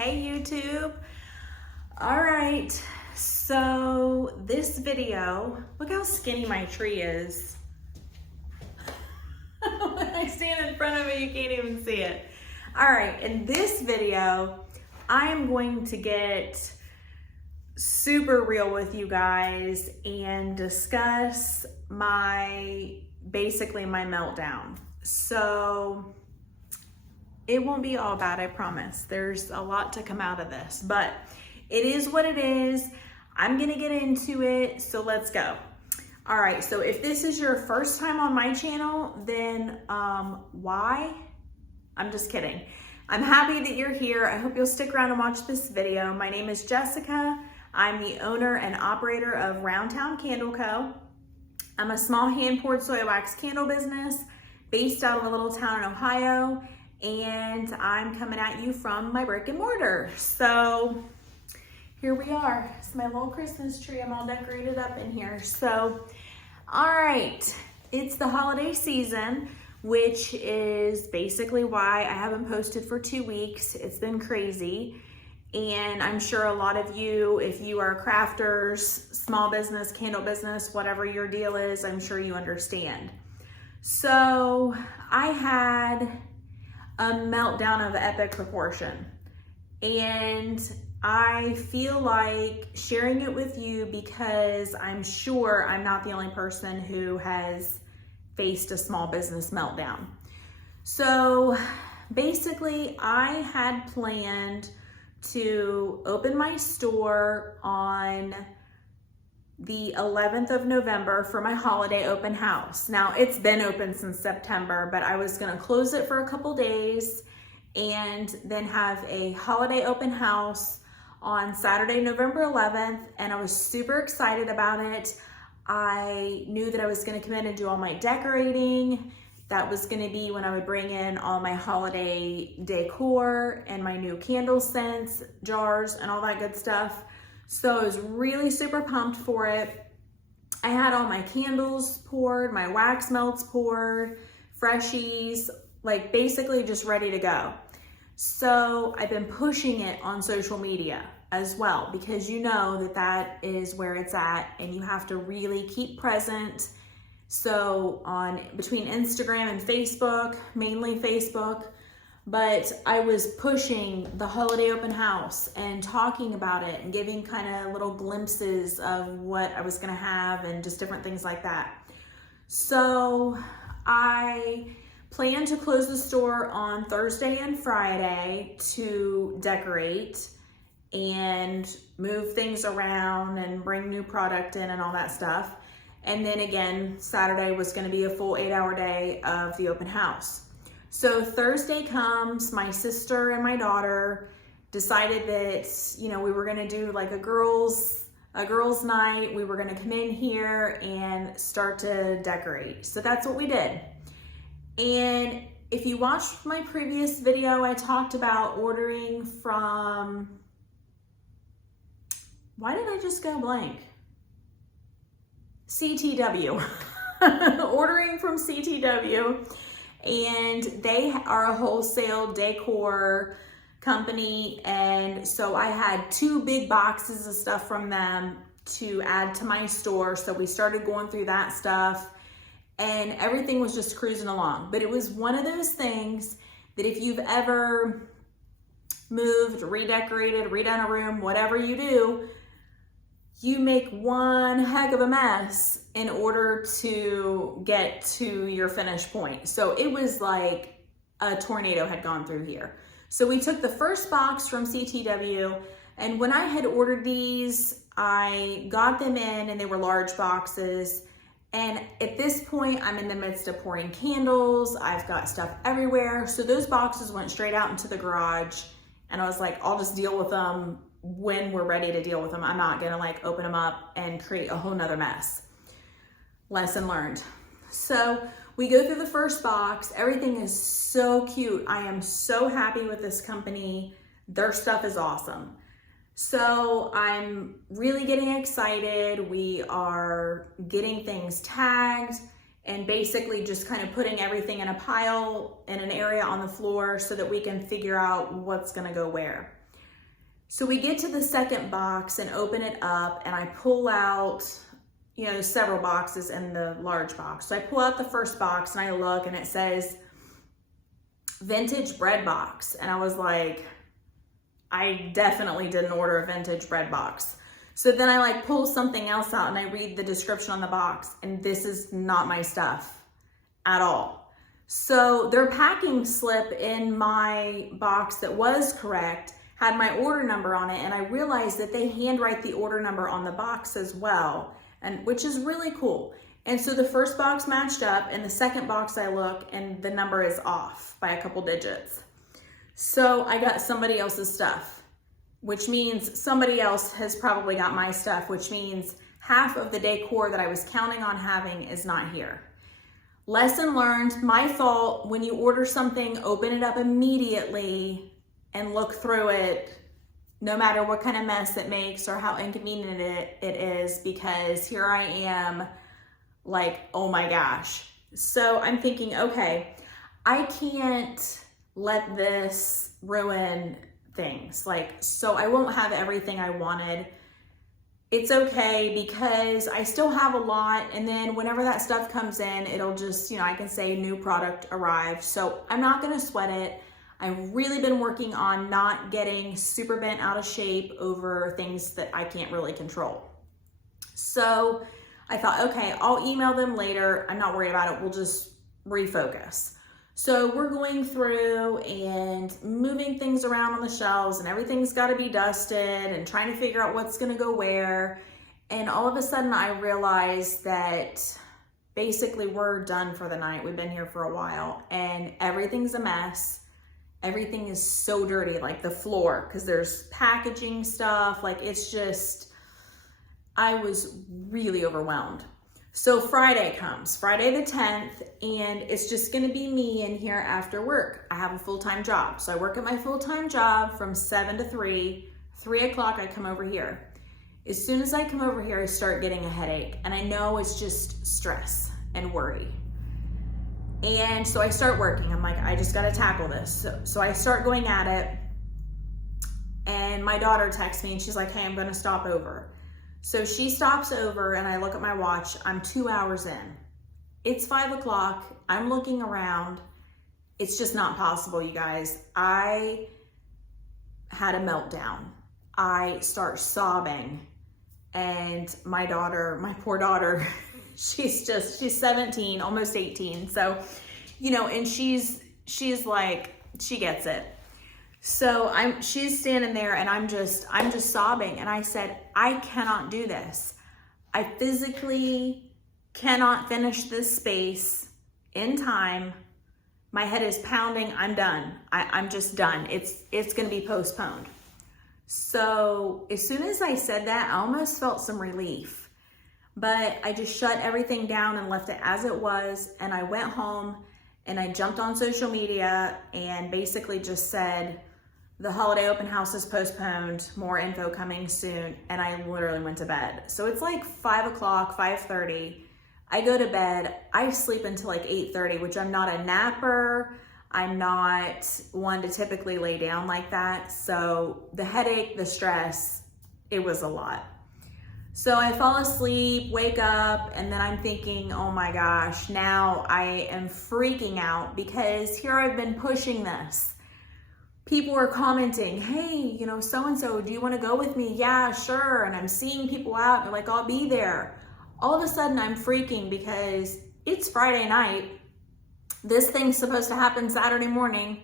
Hey YouTube. All right, so this video, look how skinny my tree is. When I stand in front of it, you can't even see it. All right, in this video, I am going to get super real with you guys and discuss basically my meltdown. So it won't be all bad, I promise. There's a lot to come out of this, but it is what it is. I'm gonna get into it, so let's go. All right, so if this is your first time on my channel, then why? I'm just kidding. I'm happy that you're here. I hope you'll stick around and watch this video. My name is Jessica. I'm the owner and operator of Round Town Candle Co. I'm a small hand-poured soy wax candle business based out of a little town in Ohio, and I'm coming at you from my brick and mortar. So here we are. It's my little Christmas tree. I'm all decorated up in here. So, all right, it's the holiday season, which is basically why I haven't posted for 2 weeks. It's been crazy. And I'm sure a lot of you, if you are crafters, small business, candle business, whatever your deal is, I'm sure you understand. So I had a meltdown of epic proportion, and I feel like sharing it with you because I'm sure I'm not the only person who has faced a small business meltdown. So basically, I had planned to open my store on the 11th of November for my holiday open house. Now, it's been open since September, but I was gonna close it for a couple days and then have a holiday open house on Saturday, November 11th, and I was super excited about it. I knew that I was gonna come in and do all my decorating. That was gonna be when I would bring in all my holiday decor and my new candle scents, jars, and all that good stuff. So I was really super pumped for it. I had all my candles poured, my wax melts poured, freshies, like basically just ready to go. So I've been pushing it on social media as well, because you know that that is where it's at and you have to really keep present. So between Instagram and Facebook, mainly Facebook, but I was pushing the holiday open house and talking about it and giving kind of little glimpses of what I was gonna have and just different things like that. So I plan to close the store on Thursday and Friday to decorate and move things around and bring new product in and all that stuff. And then again, Saturday was gonna be a full 8-hour day of the open house. So Thursday comes, my sister and my daughter decided that, we were gonna do like a girls night. We were gonna come in here and start to decorate. So that's what we did. And if you watched my previous video, I talked about ordering from, why did I just go blank? CTW. Ordering from CTW. And they are a wholesale decor company, and so I had 2 big boxes of stuff from them to add to my store. So we started going through that stuff and everything was just cruising along. But it was one of those things that if you've ever moved, redecorated, redone a room, whatever you do, you make one heck of a mess in order to get to your finished point. So it was like a tornado had gone through here. So we took the first box from CTW, and when I had ordered these, I got them in and they were large boxes. And at this point, I'm in the midst of pouring candles. I've got stuff everywhere. So those boxes went straight out into the garage, and I was like, I'll just deal with them when we're ready to deal with them. I'm not gonna like open them up and create a whole nother mess. Lesson learned. So we go through the first box. Everything is so cute. I am so happy with this company. Their stuff is awesome. So I'm really getting excited. We are getting things tagged and basically just kind of putting everything in a pile in an area on the floor so that we can figure out what's gonna go where. So we get to the second box and open it up, and I pull out, you know, there's several boxes in the large box. So I pull out the first box and I look, and it says vintage bread box. And I was like, I definitely didn't order a vintage bread box. So then I like pull something else out and I read the description on the box, and this is not my stuff at all. So their packing slip in my box that was correct had my order number on it, and I realized that they handwrite the order number on the box as well, and which is really cool. And so the first box matched up, and the second box I look and the number is off by a couple digits. So I got somebody else's stuff, which means somebody else has probably got my stuff, which means half of the decor that I was counting on having is not here. Lesson learned, my fault. When you order something, open it up immediately and look through it, no matter what kind of mess it makes or how inconvenient it is, because here I am like, oh my gosh. So I'm thinking, okay, I can't let this ruin things. Like, so I won't have everything I wanted. It's okay because I still have a lot, and then whenever that stuff comes in, it'll just, you know, I can say new product arrived. So I'm not gonna sweat it. I've really been working on not getting super bent out of shape over things that I can't really control. So I thought, okay, I'll email them later. I'm not worried about it. We'll just refocus. So we're going through and moving things around on the shelves, and everything's got to be dusted and trying to figure out what's going to go where. And all of a sudden I realized that basically we're done for the night. We've been here for a while and everything's a mess. Everything is so dirty, like the floor, because there's packaging stuff. Like, it's just, I was really overwhelmed. So Friday comes, Friday the 10th, and it's just gonna be me in here after work. I have a full-time job. So I work at my full-time job from 7 to 3. 3 o'clock, I come over here. As soon as I come over here, I start getting a headache. And I know it's just stress and worry. And so I start working. I'm like, I just gotta tackle this. So I start going at it. And my daughter texts me and she's like, hey, I'm gonna stop over. So she stops over and I look at my watch. I'm 2 hours in. It's 5 o'clock. I'm looking around. It's just not possible, you guys. I had a meltdown. I start sobbing. And my daughter, my poor daughter, she's 17, almost 18. So, you know, and she's like, she gets it. So she's standing there and I'm just sobbing. And I said, I cannot do this. I physically cannot finish this space in time. My head is pounding. I'm done. I'm just done. It's going to be postponed. So as soon as I said that, I almost felt some relief, but I just shut everything down and left it as it was. And I went home and I jumped on social media and basically just said, the holiday open house is postponed, more info coming soon. And I literally went to bed. So it's like 5 o'clock, 5:30. I go to bed. I sleep until like 8:30, which I'm not a napper. I'm not one to typically lay down like that. So the headache, the stress, it was a lot. So I fall asleep, wake up, and then I'm thinking, oh my gosh, now I am freaking out because here I've been pushing this. People are commenting, hey, you know, so-and-so, do you want to go with me? Yeah, sure. And I'm seeing people out and they're like, I'll be there. All of a sudden I'm freaking because it's Friday night. This thing's supposed to happen Saturday morning.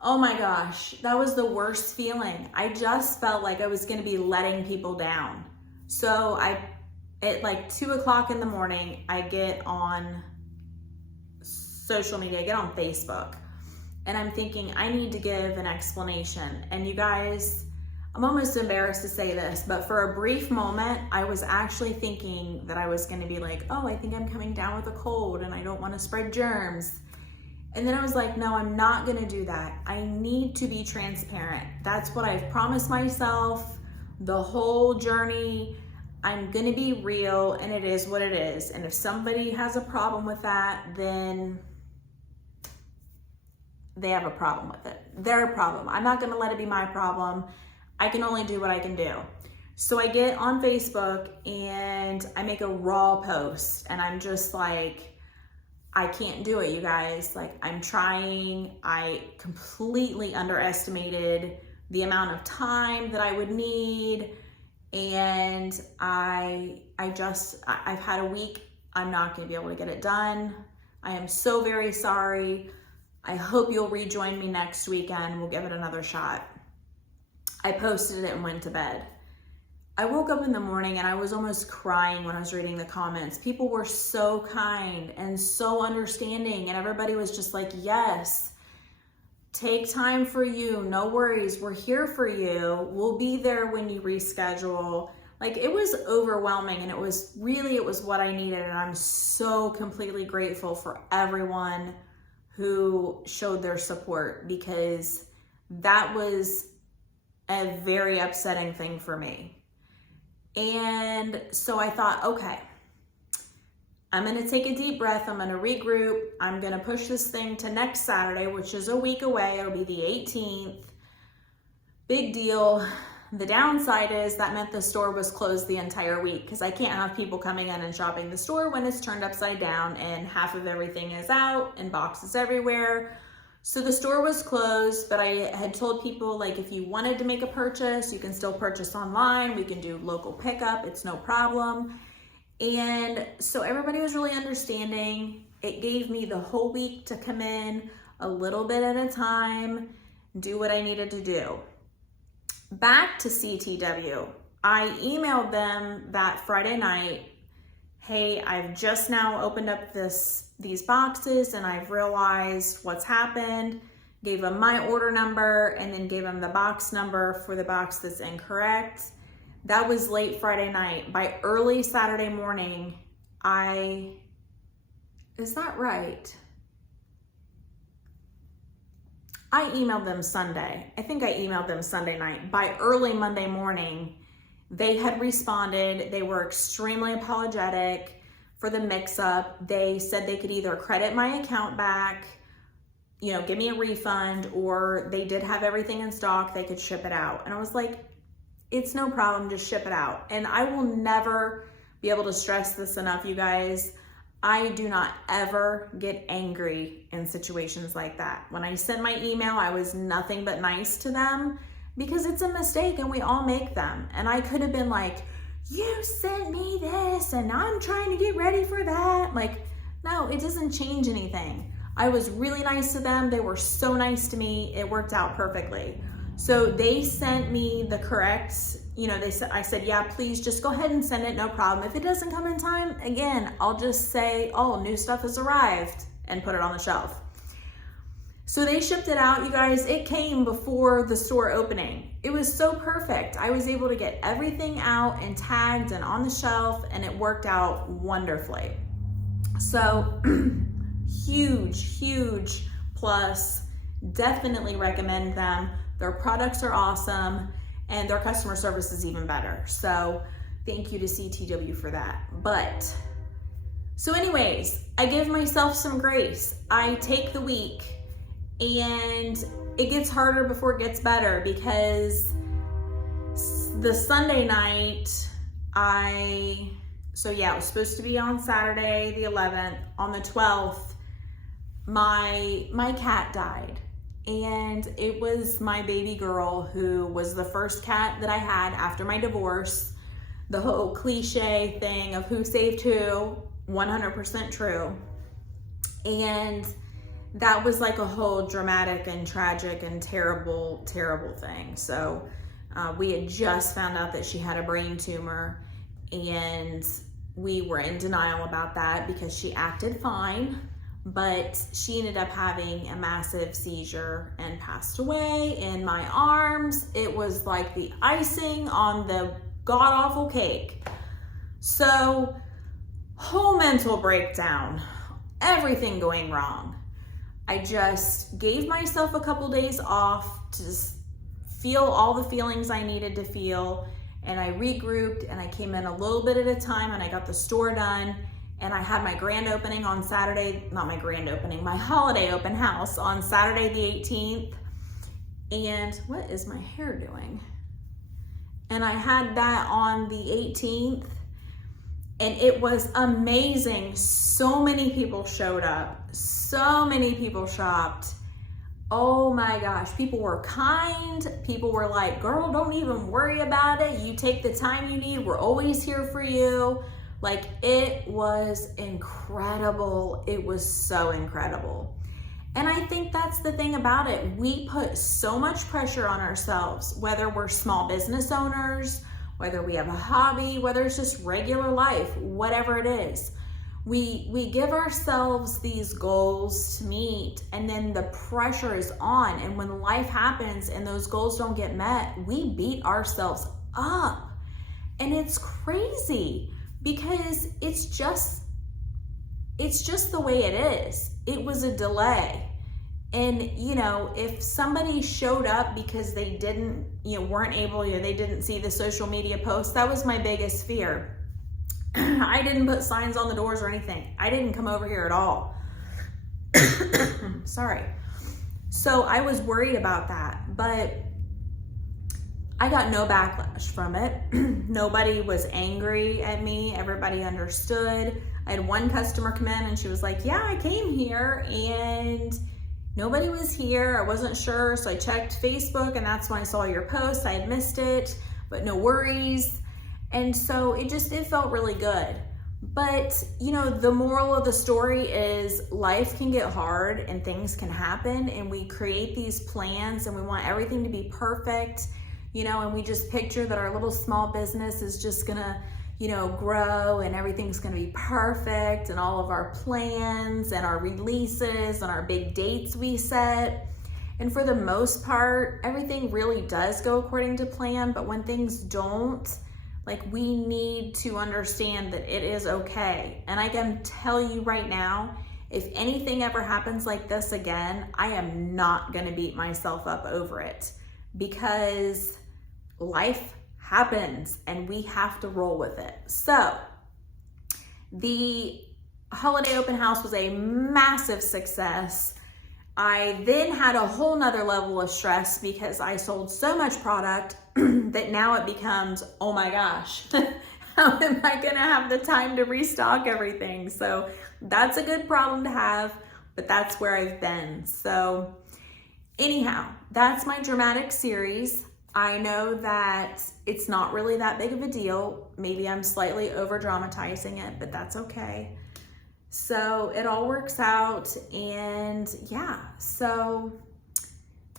Oh my gosh, that was the worst feeling. I just felt like I was going to be letting people down. So at like 2 o'clock in the morning, I get on social media, I get on Facebook, and I'm thinking I need to give an explanation. And you guys, I'm almost embarrassed to say this, but for a brief moment, I was actually thinking that I was going to be like, oh, I think I'm coming down with a cold and I don't want to spread germs. And then I was like, no, I'm not going to do that. I need to be transparent. That's what I've promised myself the whole journey. I'm going to be real, and it is what it is. And if somebody has a problem with that, then they have a problem with it. Their problem. I'm not going to let it be my problem. I can only do what I can do. So I get on Facebook and I make a raw post and I'm just like, I can't do it, you guys. Like, I'm trying. I completely underestimated the amount of time that I would need. And I've had a week. I'm not going to be able to get it done. I am so very sorry. I hope you'll rejoin me next weekend. We'll give it another shot. I posted it and went to bed. I woke up in the morning and I was almost crying when I was reading the comments. People were so kind and so understanding, and everybody was just like, yes, take time for you. No worries. We're here for you. We'll be there when you reschedule. Like, it was overwhelming, and it was what I needed. And I'm so completely grateful for everyone who showed their support, because that was a very upsetting thing for me. And so I thought, okay, I'm going to take a deep breath. I'm going to regroup. I'm going to push this thing to next Saturday, which is a week away. It'll be the 18th. Big deal. The downside is that meant the store was closed the entire week, because I can't have people coming in and shopping the store when it's turned upside down and half of everything is out and boxes everywhere. So the store was closed, but I had told people, like, if you wanted to make a purchase, you can still purchase online. We can do local pickup. It's no problem. And so everybody was really understanding. It gave me the whole week to come in a little bit at a time, do what I needed to do. Back to CTW, I emailed them that Friday night, hey, I've just now opened up these boxes and I've realized what's happened. Gave them my order number and then gave them the box number for the box that's incorrect. That was late Friday night. By early Saturday morning, is that right? I emailed them Sunday. I think I emailed them Sunday night. By early Monday morning, they had responded. They were extremely apologetic for the mix-up. They said they could either credit my account back, give me a refund, or they did have everything in stock. They could ship it out. And I was like, it's no problem, just ship it out. And I will never be able to stress this enough, you guys. I do not ever get angry in situations like that. When I sent my email, I was nothing but nice to them, because it's a mistake and we all make them. And I could have been like, you sent me this and I'm trying to get ready for that. Like, no, it doesn't change anything. I was really nice to them. They were so nice to me. It worked out perfectly. So they sent me the correct, I said, yeah, please just go ahead and send it. No problem. If it doesn't come in time, again, I'll just say, oh, new stuff has arrived, and put it on the shelf. So they shipped it out, you guys. It came before the store opening. It was so perfect. I was able to get everything out and tagged and on the shelf, and it worked out wonderfully. So huge plus. Definitely recommend them. Their products are awesome, and their customer service is even better. So thank you to CTW for that. So anyways, I give myself some grace. I take the week, and it gets harder before it gets better, because the Sunday night, it was supposed to be on Saturday the 11th. On the 12th, my cat died. And it was my baby girl, who was the first cat that I had after my divorce. The whole cliche thing of who saved who, 100% true. And that was like a whole dramatic and tragic and terrible thing. So we had just found out that she had a brain tumor, and we were in denial about that because she acted fine. But she ended up having a massive seizure and passed away in my arms. It was like the icing on the god-awful cake. So, whole mental breakdown, everything going wrong. I just gave myself a couple days off to just feel all the feelings I needed to feel, and I regrouped, and I came in a little bit at a time, and I got the store done. And I had my grand opening on Saturday, my holiday open house on Saturday the 18th. And what is my hair doing? and I had that on the 18th, and it was amazing. So many people showed up. So many people shopped. Oh my gosh, people were kind. People were like, girl, don't even worry about it. You take the time you need. We're always here for you. Like, it was incredible. It was so incredible. And I think that's the thing about it. We put so much pressure on ourselves, whether we're small business owners, whether we have a hobby, whether it's just regular life, whatever it is. We give ourselves these goals to meet, and then the pressure is on. And when life happens and those goals don't get met, we beat ourselves up. And it's crazy because it's just the way it is. It was a delay. And, you know, if somebody showed up because they didn't, weren't able, they didn't see the social media post, that was my biggest fear. I didn't put signs on the doors or anything. I didn't come over here at all. Sorry. So I was worried about that, but I got no backlash from it. Nobody was angry at me. Everybody understood. I had one customer come in and she was like, yeah, I came here and nobody was here. I wasn't sure. So I checked Facebook and that's when I saw your post. I had missed it, but no worries. And so it felt really good. But, the moral of the story is life can get hard and things can happen, and we create these plans and we want everything to be perfect, and we just picture that our little small business is just gonna, grow and everything's gonna be perfect, and all of our plans and our releases and our big dates we set. And for the most part, everything really does go according to plan, but when things don't, we need to understand that it is okay. And I can tell you right now, if anything ever happens like this again, I am not gonna beat myself up over it, because life happens and we have to roll with it. So the holiday open house was a massive success. I then had a whole nother level of stress because I sold so much product that now it becomes, oh my gosh, how am I gonna have the time to restock everything? So that's a good problem to have, but that's where I've been. So anyhow, that's my dramatic series. I know that it's not really that big of a deal. Maybe I'm slightly over dramatizing it, but that's okay. So it all works out, and yeah, so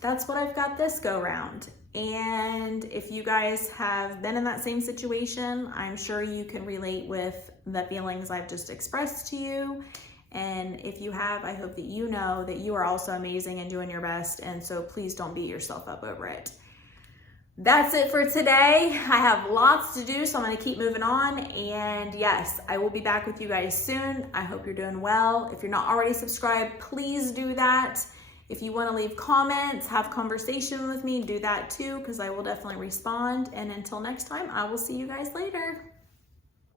that's what I've got this go round. And if you guys have been in that same situation, I'm sure you can relate with the feelings I've just expressed to you. And if you have, I hope that you know that you are also amazing and doing your best. And so please don't beat yourself up over it. That's it for today. I have lots to do, so I'm going to keep moving on. And yes, I will be back with you guys soon. I hope you're doing well. If you're not already subscribed, please do that. If you want to leave comments, have conversation with me, do that too, because I will definitely respond. And until next time, I will see you guys later.